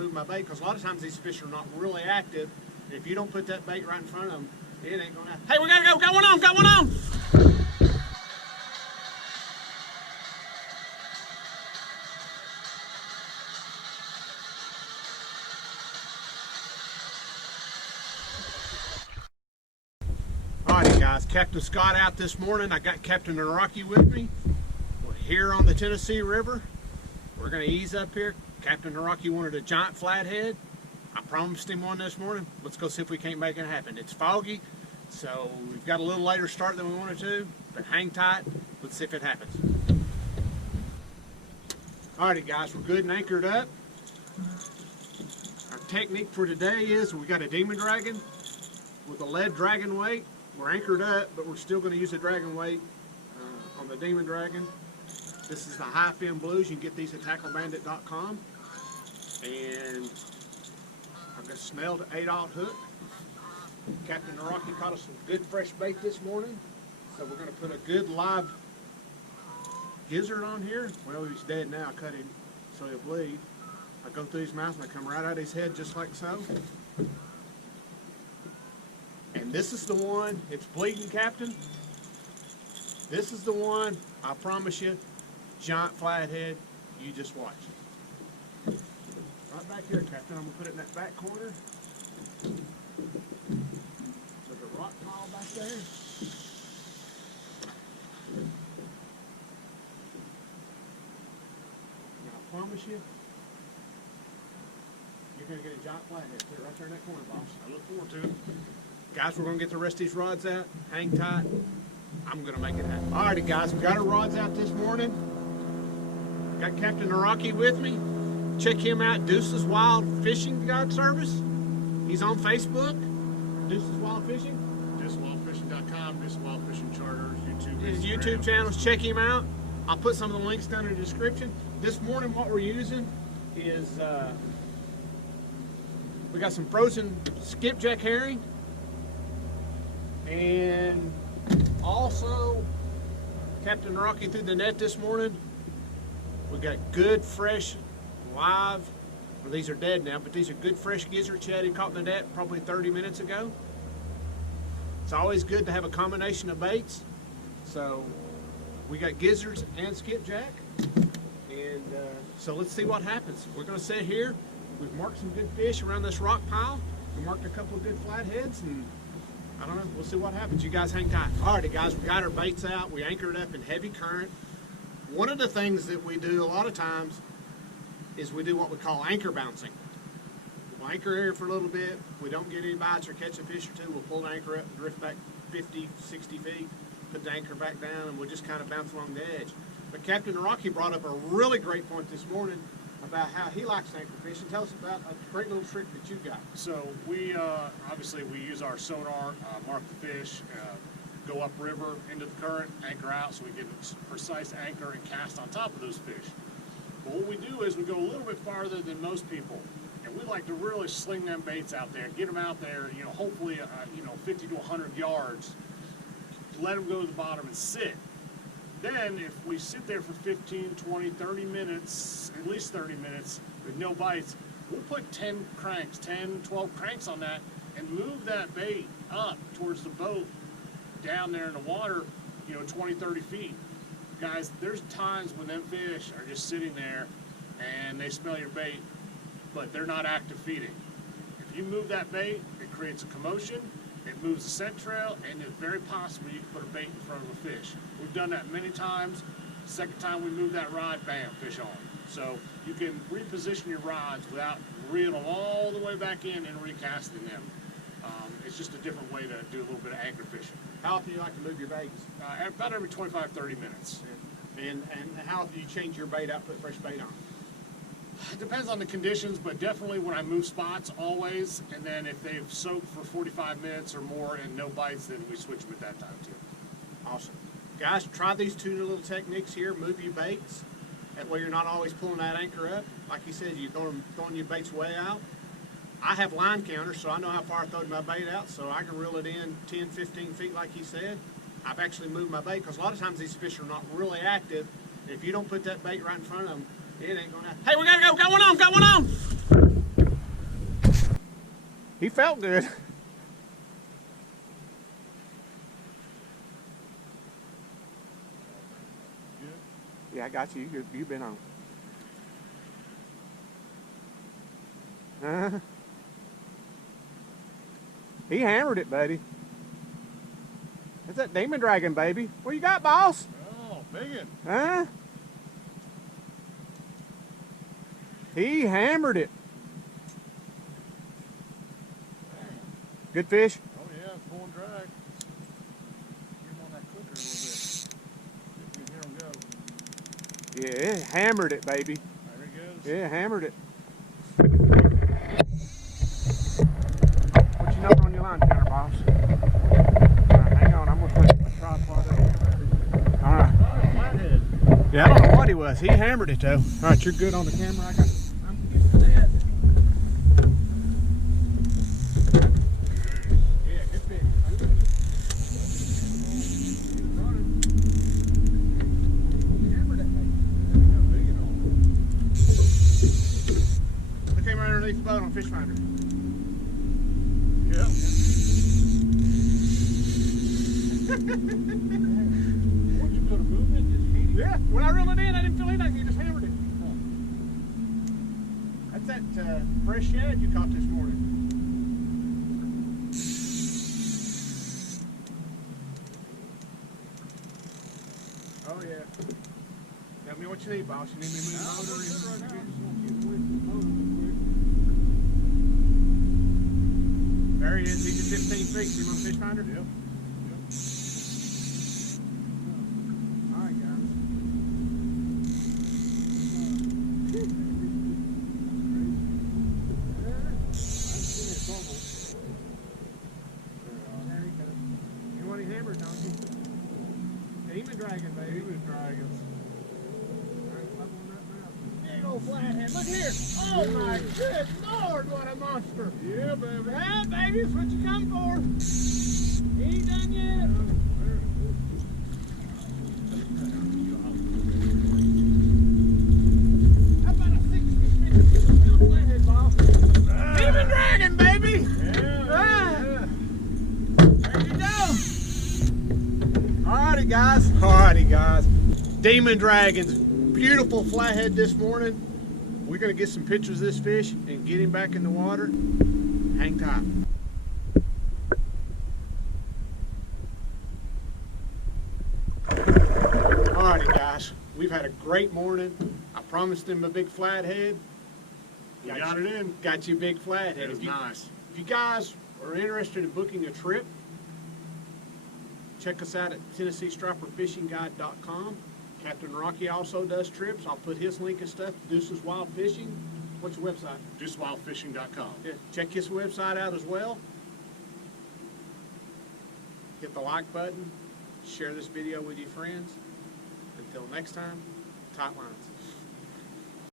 Move my bait, because a lot of times these fish are not really active. If you don't put that bait right in front of them, it ain't gonna happen. Hey, we gotta go, got one on, got one on! Alrighty guys, Captain Scott out this morning. I got Captain Rocky with me. We're here on the Tennessee River. We're gonna ease up here. Captain Rocky wanted a giant flathead. I promised him one this morning. Let's go see if we can't make it happen. It's foggy, so we've got a little later start than we wanted to, but hang tight. Let's see if it happens. Alrighty guys, we're good and anchored up. Our technique for today is we got a demon dragon with a lead dragon weight. We're anchored up, but we're still going to use the dragon weight on the demon dragon. This is the high fin blues. You can get these at tacklebandit.com. And I've got a snell to 8/0 hook. Captain Rocky caught us some good fresh bait this morning. So we're going to put a good live gizzard on here. Well, he's dead now. I cut him so he'll bleed. I go through his mouth and I come right out of his head just like so. And this is the one, it's bleeding, Captain. This is the one, I promise you, giant flathead. You just watch. Right back here, Captain. I'm going to put it in that back corner. There's a rock pile back there. Now, I promise you, you're going to get a giant flathead. Put it right there in that corner, boss. I look forward to it. Guys, we're going to get the rest of these rods out. Hang tight. I'm going to make it happen. Alrighty, guys. We got our rods out this morning. Got Captain Rocky with me. Check him out, Deuce's Wild Fishing Guide Service. He's on Facebook. Deuce's Wild Fishing. DeuceWildFishing.com, Deuce Wild Fishing Charters, YouTube, His Instagram. YouTube channels. Check him out. I'll put some of the links down in the description. This morning, what we're using is we got some frozen skipjack herring. And also, Captain Rocky threw the net this morning. We got good, fresh, live, well, these are dead now, but these are good, fresh gizzards Chad he caught in the net probably 30 minutes ago. It's always good to have a combination of baits. So, we got gizzards and skipjack. And so let's see what happens. We're going to sit here. We've marked some good fish around this rock pile. We marked a couple of good flatheads, and I don't know, we'll see what happens. You guys hang tight. Alrighty guys, we got our baits out. We anchored up in heavy current. One of the things that we do a lot of times is we do what we call anchor bouncing. We'll anchor here for a little bit. If we don't get any bites or catch a fish or two, we'll pull the anchor up and drift back 50, 60 feet, put the anchor back down, and we'll just kind of bounce along the edge. But Captain Rocky brought up a really great point this morning about how he likes to anchor fish, and tell us about a great little trick that you got. So we obviously we use our sonar, mark the fish, go upriver into the current, anchor out, so we get a precise anchor and cast on top of those fish. But what we do is we go a little bit farther than most people, and we like to really sling them baits out there, get them out there, you know, hopefully 50 to 100 yards, let them go to the bottom and sit. Then if we sit there for 15, 20, 30 minutes, at least 30 minutes with no bites, we'll put 10 cranks, 10, 12 cranks on that and move that bait up towards the boat down there in the water, 20, 30 feet. Guys, there's times when them fish are just sitting there and they smell your bait, but they're not active feeding. If you move that bait, it creates a commotion. It moves the scent trail, and it's very possible you can put a bait in front of a fish. We've done that many times. Second time we move that rod, bam, fish on. So you can reposition your rods without reeling them all the way back in and recasting them. It's just a different way to do a little bit of anchor fishing. How often do you like to move your baits? About every 25, 30 minutes. And how often do you change your bait out, put fresh bait on? It depends on the conditions, but definitely when I move spots, always. And then if they've soaked for 45 minutes or more and no bites, then we switch them at that time too. Awesome. Guys, try these two little techniques here. Move your baits. That way you're not always pulling that anchor up. Like you said, you're throwing your baits way out. I have line counters, so I know how far I throw my bait out, so I can reel it in 10, 15 feet like he said. I've actually moved my bait, because a lot of times these fish are not really active. If you don't put that bait right in front of them, it ain't gonna happen. Hey, we gotta go, got one on, got one on! he felt good. Yeah, I got you. You've been on. He hammered it, buddy. That's that demon dragon, baby. What you got, boss? Oh, big one. Huh? He hammered it. Good fish? Oh yeah, pulling drag. Get him on that clicker a little bit. If you hear him go. Yeah, it hammered it, baby. There he goes. Yeah, hammered it. What you number on your line counter, boss? Hang on, I'm gonna put my tripod up here. All right. Flathead. Yeah, I don't know what he was. He hammered it though. All right, you're good on the camera. I'm used to that. Yeah, good fish. He hammered it, baby. I came right underneath the boat on Fish Finder. Yep. What, you put a movement? Just feed him? Yeah, when I reeled it in, I didn't feel anything. He just hammered it. That's that fresh shad you caught this morning. Oh yeah. Tell me what you need, boss. You need me to move the motor? Right now. I just want to keep away from the motor real quick. There he is. He's at 15 feet. See him on Fish Finder? Yep. All right, guys. You want any hammer, don't you? Demon dragon, baby. Demon dragons. Big old flathead. Look here. Oh my good Lord, what a monster. Yeah, baby. Yeah, baby, that's what you come for. He ain't done yet. How about a 60-50 flathead, boss? Demon dragon, baby. Yeah. There you go. Alrighty, guys. Alrighty, guys. Demon dragons. Beautiful flathead this morning. We're going to get some pictures of this fish and get him back in the water. Hang tight. Alrighty, guys. We've had a great morning. I promised him a big flathead. You got it in. Got you a big flathead. It was nice. If you guys are interested in booking a trip, check us out at TennesseeStriperFishingGuide.com. Captain Rocky also does trips. I'll put his link and stuff. Deuce's Wild Fishing. What's your website? JuiceWildFishing.com. Yeah, check his website out as well. Hit the like button. Share this video with your friends. Until next time, tight lines.